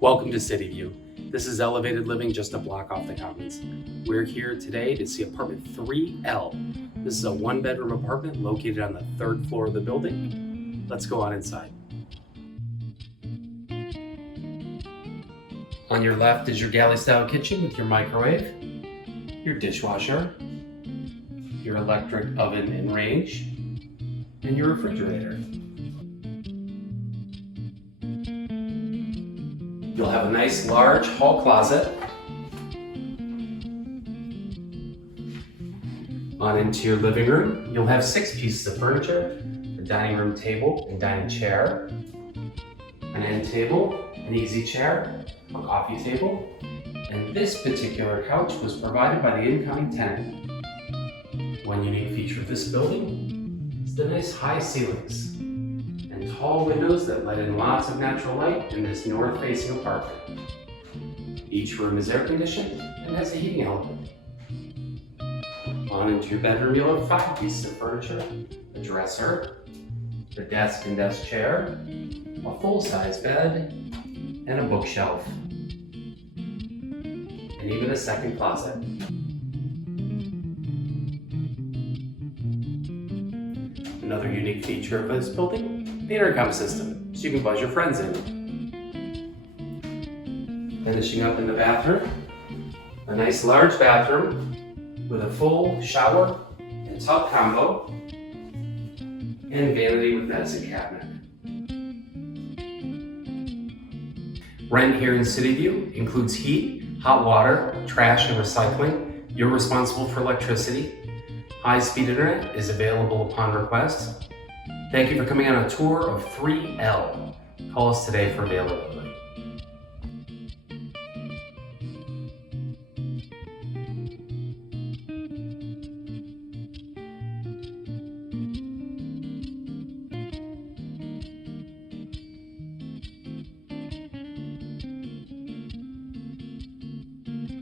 Welcome to Cityview. This is elevated living just a block off the Commons. We're here today to see apartment 3L. This is a one-bedroom apartment located on the third floor of the building. Let's go on inside. On your left is your galley-style kitchen with your microwave, your dishwasher, your electric oven and range, and your refrigerator. You'll have a nice large hall closet. On into your living room, you'll have 6 pieces of furniture, a dining room table and dining chair, an end table, an easy chair, a coffee table, and this particular couch was provided by the incoming tenant. One unique feature of this building is the nice high ceilings and tall windows that let in lots of natural light in this north-facing apartment. Each room is air conditioned and has a heating element. On into your bedroom, you'll have 5 pieces of furniture, a dresser, a desk and desk chair, a full-size bed, and a bookshelf, and even a second closet. Another unique feature of this building, the intercom system, so you can buzz your friends in. Finishing up in the bathroom, a nice large bathroom with a full shower and tub combo, and vanity with medicine cabinet. Rent here in Cityview includes heat, hot water, trash, and recycling. You're responsible for electricity. High-speed internet is available upon request. Thank you for coming on a tour of 3L. Call us today for availability.